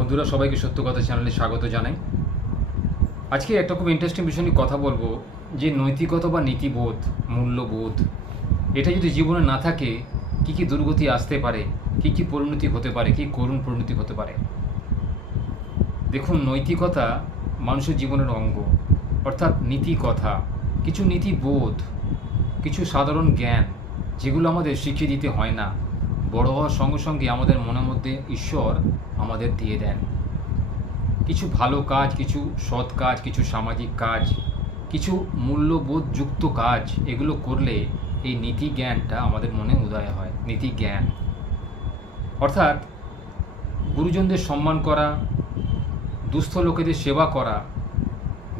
বন্ধুরা, সবাইকে সত্য কথা চ্যানেলে স্বাগত জানাই। আজকে একটা খুব ইন্টারেস্টিং বিষয় নিয়ে কথা বলব, যে নৈতিকতা বা নীতিবোধ, মূল্যবোধ, এটা যদি জীবনে না থাকে, কি কি দুর্গতি আসতে পারে, কি কি পরিণতি হতে পারে, কি করুণ পরিণতি হতে পারে? দেখুন, নৈতিকতা মানুষের জীবনের অঙ্গ, অর্থাৎ নীতি কথা, কিছু নীতিবোধ, কিছু সাধারণ জ্ঞান, যেগুলো আমাদের শিখিয়ে দিতে হয় না। বড় হওয়ার সঙ্গে সঙ্গে আমাদের মনের মধ্যে ঈশ্বর আমাদের দিয়ে দেন। কিছু ভালো কাজ, কিছু সৎ কাজ, কিছু সামাজিক কাজ, কিছু মূল্যবোধযুক্ত কাজ, এগুলো করলে এই নীতি জ্ঞানটা আমাদের মনে উদয় হয়, নীতি জ্ঞান। অর্থাৎ গুরুজনদের সম্মান করা, দুস্থ লোকেদের সেবা করা,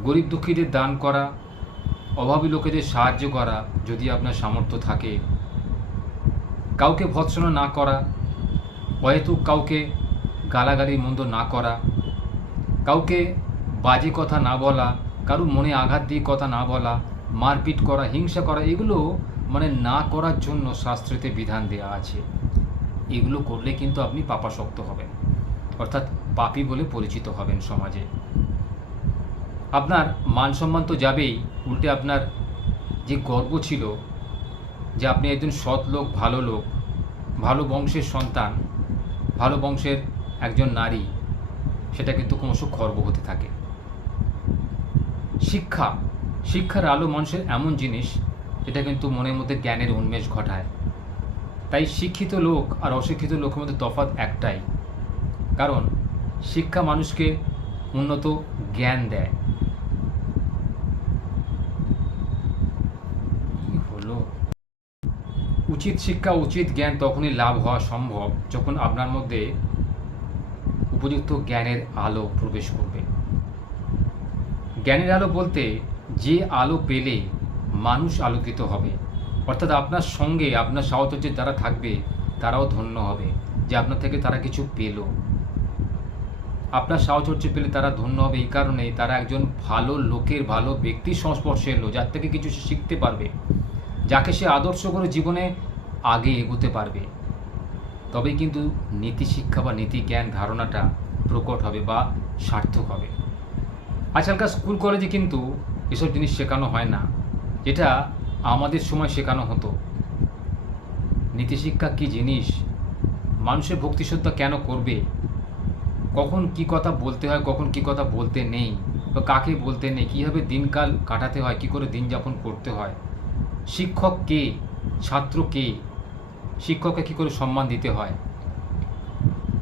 গরিব দুঃখীদের দান করা, অভাবী লোকেদের সাহায্য করা যদি আপনার সামর্থ্য থাকে কাউকে ভৎসনা না করা অহেতুক কাউকে গালাগালি মন্দ না করা, কাউকে বাজে কথা না বলা কারও মনে আঘাত দিয়ে কথা না বলা, মারপিট করা, হিংসা করা, এগুলো মানে না করার জন্য শাস্ত্রেতে বিধান দেওয়া আছে। এগুলো করলে কিন্তু আপনি পাপাসক্ত হবেন, অর্থাৎ পাপী বলে পরিচিত হবেন সমাজে। আপনার মান সম্মান তো যাবেই, উল্টে আপনার যে গর্ব ছিল যে আপনি একজন সৎ লোক, ভালো লোক ভালো বংশের সন্তান, ভালো বংশের একজন নারী, সেটা কিন্তু ক্রমশ খর্ব হতে থাকে। শিক্ষা, শিক্ষার আলো মানুষের এমন জিনিস, যেটা কিন্তু মনের মধ্যে জ্ঞানের উন্মেষ ঘটায়। তাই শিক্ষিত লোক আর অশিক্ষিত লোকের মধ্যে তফাৎ একটাই, কারণ শিক্ষা মানুষকে উন্নত জ্ঞান দেয় কি হলো উচিত শিক্ষা, উচিত জ্ঞান তখনই লাভ হওয়া সম্ভব যখন আপনার মধ্যে উপযুক্ত জ্ঞানের আলো প্রবেশ করবে। জ্ঞানের আলো বলতে যে আলো পেলে মানুষ আলোকিত হবে। অর্থাৎ আপনার সঙ্গে আপনার সাহচর্যের যারা থাকবে, তারাও ধন্য হবে যে আপনার থেকে তারা কিছু পেল। আপনার সাহচর্য পেলে তারা ধন্য হবে এই কারণে তারা একজন ভালো লোকের, ভালো ব্যক্তির সংস্পর্শে এলো, যার থেকে কিছু শিখতে পারবে। যাকে সে আদর্শ করে জীবনে আগে এগোতে পারবে। তবেই কিন্তু নীতি শিক্ষা বা নীতি জ্ঞান ধারণাটা প্রকট হবে বা সার্থক হবে। আজকালকার স্কুল কলেজে কিন্তু এসব জিনিস শেখানো হয় না, যেটা আমাদের সময় শেখানো হতো। নীতিশিক্ষা কী জিনিস? মানুষের ভক্তিশ্রদ্ধা কেন করবে? কখন কি কথা বলতে হয়, কখন কি কথা বলতে নেই, বা কাকে বলতে নেই, কীভাবে দিনকাল কাটাতে হয়, কী করে দিন যাপন করতে হয়? শিক্ষক কে? ছাত্র কে? শিক্ষককে কী করে সম্মান দিতে হয়?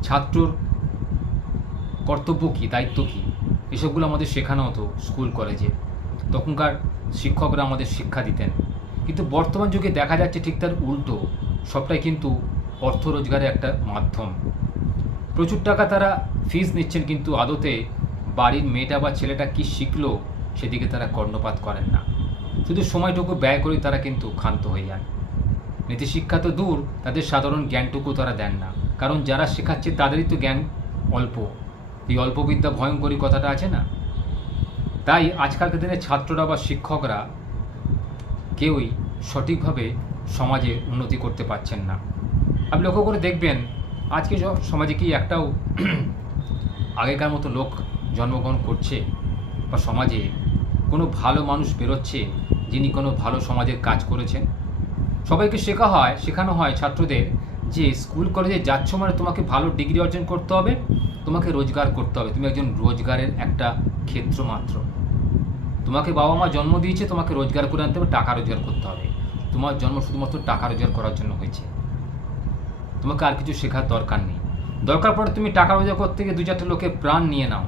ছাত্রর কর্তব্য কী? দায়িত্ব কী? এসবগুলো আমাদের শেখানো হতো স্কুল কলেজে তখনকার শিক্ষকরা আমাদের শিক্ষা দিতেন। কিন্তু বর্তমান যুগে দেখা যাচ্ছে ঠিক তার উল্টো। সবটাই কিন্তু অর্থ রোজগারের একটা মাধ্যম। প্রচুর টাকা তারা ফিস নিচ্ছেন কিন্তু আদতে বাড়ির মেয়েটা বা ছেলেটা কি শিখলো সেদিকে তারা কর্ণপাত করেন না। শুধু সময়টুকু ব্যয় করে তারা কিন্তু ক্ষান্ত হয়ে যান। নীতিশিক্ষা তো দূর, তাদের সাধারণ জ্ঞানটুকু তারা দেন না। কারণ যারা শেখাচ্ছে তাদেরই তো জ্ঞান অল্প। এই অল্প বিদ্যা ভয়ঙ্করী কথাটা আছে না? তাই আজকালকার দিনে ছাত্ররা বা শিক্ষকরা কেউই সঠিকভাবে সমাজে উন্নতি করতে পারছেন না। আপনি লক্ষ্য করে দেখবেন, আজকে সমাজে কি একটাও আগেকার মতো লোক জন্মগ্রহণ করছে বা সমাজে কোনো ভালো মানুষ বেরোচ্ছে যিনি কোনো ভালো সমাজের কাজ করেছেন? সবাইকে শেখা হয়, শেখানো হয় ছাত্রদের যে স্কুল কলেজে যাচ্ছ মানে তোমাকে ভালো ডিগ্রি অর্জন করতে হবে, তোমাকে রোজগার করতে হবে। তুমি একজন রোজগারের একটা ক্ষেত্র মাত্র। তোমাকে বাবা মা জন্ম দিয়েছে, তোমাকে রোজগার করে আনতে হবে, টাকা রোজগার করতে হবে। তোমার জন্ম শুধুমাত্র টাকা রোজগার করার জন্য হয়েছে। তোমাকে আর কিছু শেখার দরকার নেই। দরকার পড়ে তুমি টাকা রোজগার করতে গিয়ে দু চারটে লোকের প্রাণ নিয়ে নাও।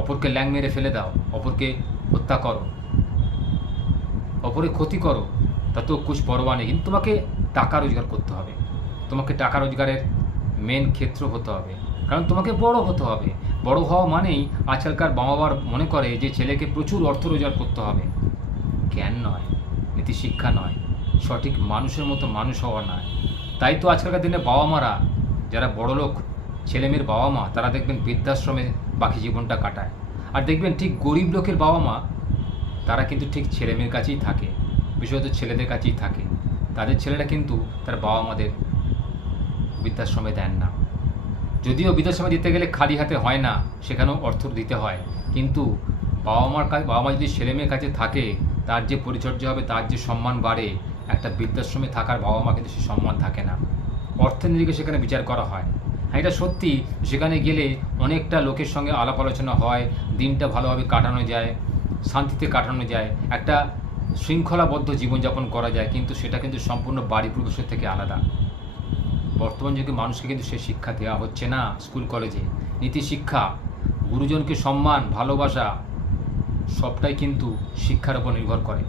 অপরকে ল্যাং মেরে ফেলে দাও, অপরকে হত্যা করো, অপরের ক্ষতি করো। তাতেও কুছ পরোয়া নেই। কিন্তু তোমাকে টাকা রোজগার করতে হবে। তোমাকে টাকা রোজগারের মেন ক্ষেত্র হতে হবে। কারণ তোমাকে বড় হতে হবে। বড় হওয়া মানেই আজকালকার বাবা মার মনে করে যে ছেলেকে প্রচুর অর্থ রোজগার করতে হবে। জ্ঞান নয়, নীতি শিক্ষা নয়, সঠিক মানুষের মতো মানুষ হওয়া নয়। তাই তো আজকালকার দিনে বাবা মারা যারা বড় লোক, ছেলেমেয়ের বাবা মা তারা দেখবেন বৃদ্ধাশ্রমে বাকি জীবনটা কাটায়। আর দেখবেন ঠিক গরিব লোকের বাবা মা তারা কিন্তু ঠিক ছেলেমেয়ের কাছেই থাকে। বিশেষত ছেলেদের কাছেই থাকে। তাদের ছেলেরা কিন্তু তার বাবা মাদের বৃদ্ধাশ্রমে দেন না। যদিও বৃদ্ধাশ্রমে দিতে গেলে খালি হাতে হয় না, সেখানেও অর্থ দিতে হয়। কিন্তু বাবা মার কাছে বাবা মা যদি ছেলে মেয়ের কাছে থাকে, তার যে পরিচর্যা হবে, তার যে সম্মান বাড়ে, একটা বৃদ্ধাশ্রমে থাকার বাবা মা কিন্তু সে সম্মান থাকে না। অর্থের সেখানে বিচার করা হয়। হ্যাঁ এটা সত্যি, সেখানে গেলে অনেকটা লোকের সঙ্গে আলাপ আলোচনা হয়, দিনটা ভালোভাবে কাটানো যায়, শান্তিতে কাটানো যায়। একটা শৃঙ্খলাবদ্ধ জীবনযাপন করা যায়, কিন্তু সেটা কিন্তু সম্পূর্ণ বাড়ি পরিবেশের থেকে আলাদা। বর্তমান যুগে মানুষকে কিন্তু সে শিক্ষা দেওয়া হচ্ছে না স্কুল, কলেজে। নীতি শিক্ষা, গুরুজনকে সম্মান, ভালোবাসা, সবটাই কিন্তু শিক্ষার উপর নির্ভর করে।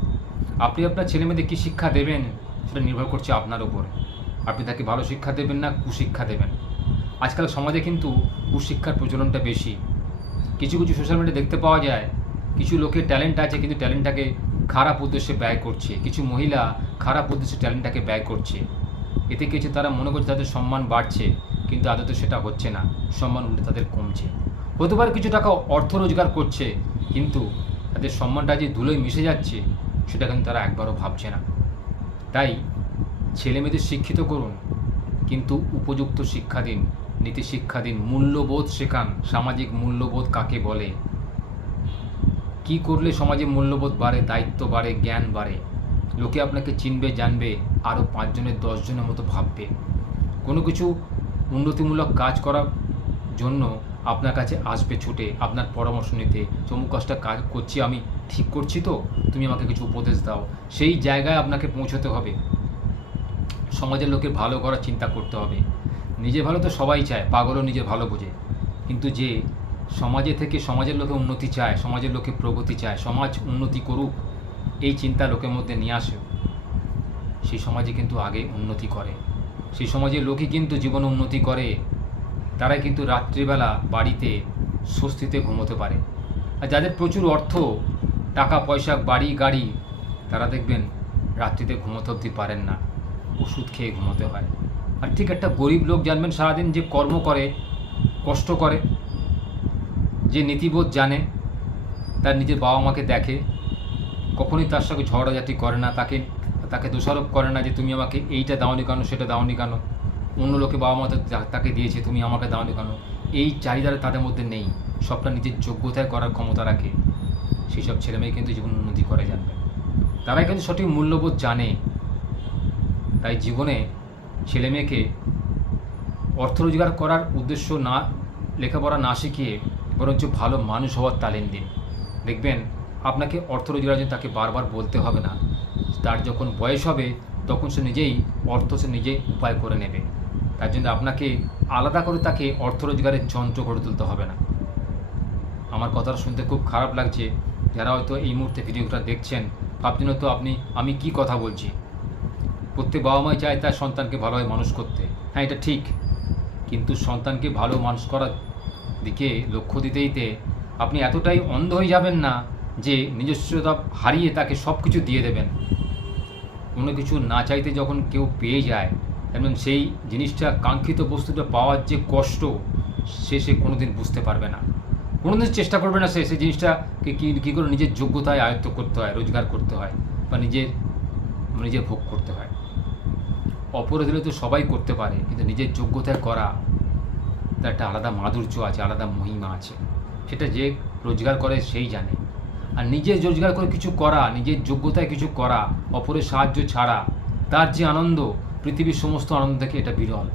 আপনি আপনার ছেলেমেয়েদের কী শিক্ষা দেবেন, সেটা নির্ভর করছে আপনার উপর। আপনি তাকে ভালো শিক্ষা দেবেন না কুশিক্ষা দেবেন। আজকাল সমাজে কিন্তু কুশিক্ষার প্রচলনটা বেশি। কিছু কিছু সোশ্যাল মিডিয়া দেখতে পাওয়া যায়, কিছু লোকের ট্যালেন্ট আছে, কিন্তু ট্যালেন্টটাকে খারাপ উদ্দেশ্যে ব্যয় করছে। কিছু মহিলা খারাপ উদ্দেশ্যে ট্যালেন্টটাকে ব্যয় করছে। এতে কিছু তারা মনে করছে তাদের সম্মান বাড়ছে, কিন্তু আদতে সেটা হচ্ছে না। সম্মান উল্টে তাদের কমছে। হতে পারে কিছু টাকা অর্থ রোজগার করছে, কিন্তু তাদের সম্মানটা যে ধুলোয় মিশে যাচ্ছে, সেটা কিন্তু তারা একবারও ভাবছে না। তাই ছেলে মেয়েদের শিক্ষিত করুন, কিন্তু উপযুক্ত শিক্ষা দিন নীতি শিক্ষা দিন, মূল্যবোধ শেখান। সামাজিক মূল্যবোধ কাকে বলে? কি করলে সমাজে মূল্যবোধ বাড়ে, দায়িত্ব বাড়ে, জ্ঞান বাড়ে? লোকে আপনাকে চিনবে, জানবে, আরও পাঁচজনের দশজনের মতো ভাববে। কোনো কিছু উন্নতিমূলক কাজ করার জন্য আপনার কাছে আসবে ছুটে, আপনার পরামর্শ নিতে চমুক কাজটা কাজ করছি, আমি ঠিক করছি তো? তুমি আমাকে কিছু উপদেশ দাও। সেই জায়গায় আপনাকে পৌঁছতে হবে। সমাজের লোকের ভালো করার চিন্তা করতে হবে। নিজে ভালো তো সবাই চায়, পাগলও নিজে ভালো বোঝে। কিন্তু যে সমাজে থেকে সমাজের লোকে উন্নতি চায়, সমাজের লোকে প্রগতি চায়, সমাজ উন্নতি করুক, এই চিন্তা লোকের মধ্যে নিয়ে আসে। সেই সমাজে কিন্তু আগে উন্নতি করে। সেই সমাজের লোকই কিন্তু জীবনে উন্নতি করে। তারাই কিন্তু রাত্রিবেলা বাড়িতে স্বস্তিতে ঘুমোতে পারে। আর যাদের প্রচুর অর্থ, টাকা, পয়সা, বাড়ি, গাড়ি, তারা দেখবেন রাত্রিতে ঘুমোতে অবধি পারেন না। ওষুধ খেয়ে ঘুমোতে হয়। আর ঠিক একটা গরিব লোক জানবেন সারাদিন যে কর্ম করে, কষ্ট করে যে নীতিবোধ জানে, তার নিজের বাবা মাকে দেখে, কখনোই তার সঙ্গে ঝগড়াঝাটি করে না, তাকে তাকে দোষারোপ করে না যে তুমি আমাকে এইটা দাওনি কেন, সেটা দাওনি কেন, অন্য লোকে বাবা মা তাকে দিয়েছে, তুমি আমাকে দাওনি কেন, এই চাহিদাটা তাদের মধ্যে নেই, সবটা নিজের যোগ্যতায় করার ক্ষমতা রাখে সেই সব ছেলেমেয়ে কিন্তু জীবন উন্নতি করে জানবে। তারাই কিন্তু সঠিক মূল্যবোধ জানে, তাই জীবনে ছেলেমেয়েকে অর্থ রোজগার করার উদ্দেশ্য না, লেখাপড়া না শিখিয়ে বরঞ্চ ভালো মানুষ হওয়ার তালিম দিন। দেখবেন আপনাকে অর্থ রোজগারের জন্য তাকে বারবার বলতে হবে না। তার যখন বয়স হবে, তখন সে নিজেই অর্থ সে নিজে উপায় করে নেবে। তার জন্য আপনাকে আলাদা করে তাকে অর্থ রোজগারের যন্ত্র গড়ে তুলতে হবে না। আমার কথাটা শুনতে খুব খারাপ লাগছে। যারা হয়তো এই মুহূর্তে ভিডিওটা দেখছেন, ভাবছেন হয়তো আপনি, আমি কি কথা বলছি? প্রত্যেক বাবা মাই চায় তার সন্তানকে ভালোভাবে মানুষ করতে। হ্যাঁ এটা ঠিক। কিন্তু সন্তানকে ভালো মানুষ করার দিকে লক্ষ্য দিতে দিতে আপনি এতটাই অন্ধ হয়ে যাবেন না যে নিজস্বতা হারিয়ে তাকে সব কিছু দিয়ে দেবেন। কোনো কিছু না চাইতে যখন কেউ পেয়ে যায়, এবং সেই জিনিসটা কাঙ্ক্ষিত বস্তুটা পাওয়ার যে কষ্ট, সে সে কোনোদিন বুঝতে পারবে না। কোনোদিন চেষ্টা করবে না সে সেই জিনিসটাকে কী কী করে নিজের যোগ্যতায় আয়ত্ত করতে হয়, রোজগার করতে হয়, বা নিজের নিজের ভোগ করতে হয়। অপরে দিলে তো সবাই করতে পারে, কিন্তু নিজের যোগ্যতায় করা তার একটা আলাদা মাধুর্য আছে, আলাদা মহিমা আছে। সেটা যে রোজগার করে সেই জানে। আর নিজের রোজগার করে কিছু করা, নিজের যোগ্যতায় কিছু করা, অপরের সাহায্য ছাড়া, তার যে আনন্দ, পৃথিবীর সমস্ত আনন্দ থেকে এটা বিরল।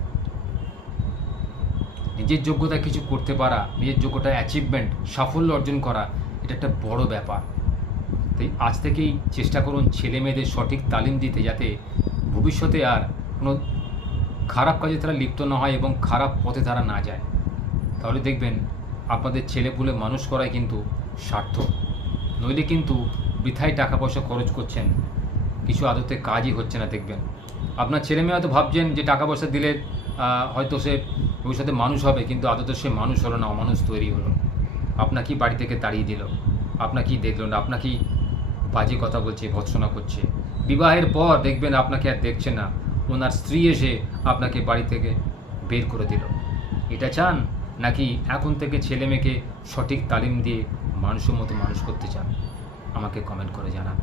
নিজের যোগ্যতায় কিছু করতে পারা, নিজের যোগ্যতা অ্যাচিভমেন্ট সাফল্য অর্জন করা, এটা একটা বড় ব্যাপার। তাই আজ থেকেই চেষ্টা করুন ছেলে মেয়েদের সঠিক তালিম দিতে যাতে ভবিষ্যতে আর কোনো খারাপ কাজে তারা লিপ্ত না হয় এবং খারাপ পথে তারা না যায়। তাহলে দেখবেন, আপনাদের ছেলেপুলে মানুষ করাই কিন্তু সার্থক। নইলে কিন্তু বৃথায় টাকা পয়সা খরচ করছেন, কিছু আদতে কাজই হচ্ছে না দেখবেন। আপনার ছেলে মেয়ে হয়তো ভাবছেন যে টাকা পয়সা দিলে হয়তো সে ভবিষ্যতে মানুষ হবে, কিন্তু আদতে সে মানুষ হলো না, অমানুষ তৈরি হলো। আপনাকে বাড়ি থেকে তাড়িয়ে দিল? আপনাকেই দেখল না? আপনাকেই বাজে কথা বলছে, ভৎসনা করছে? বিবাহের পর দেখবেন আপনাকে আর দেখছে না। ওনার স্ত্রী এসে আপনাকে বাড়ি থেকে বের করে দিল। এটা চান নাকি এখন থেকে ছেলে মেয়েকে সঠিক তালিম দিয়ে মানুষের মতো মানুষ করতে চান? আমাকে কমেন্ট করে জানান।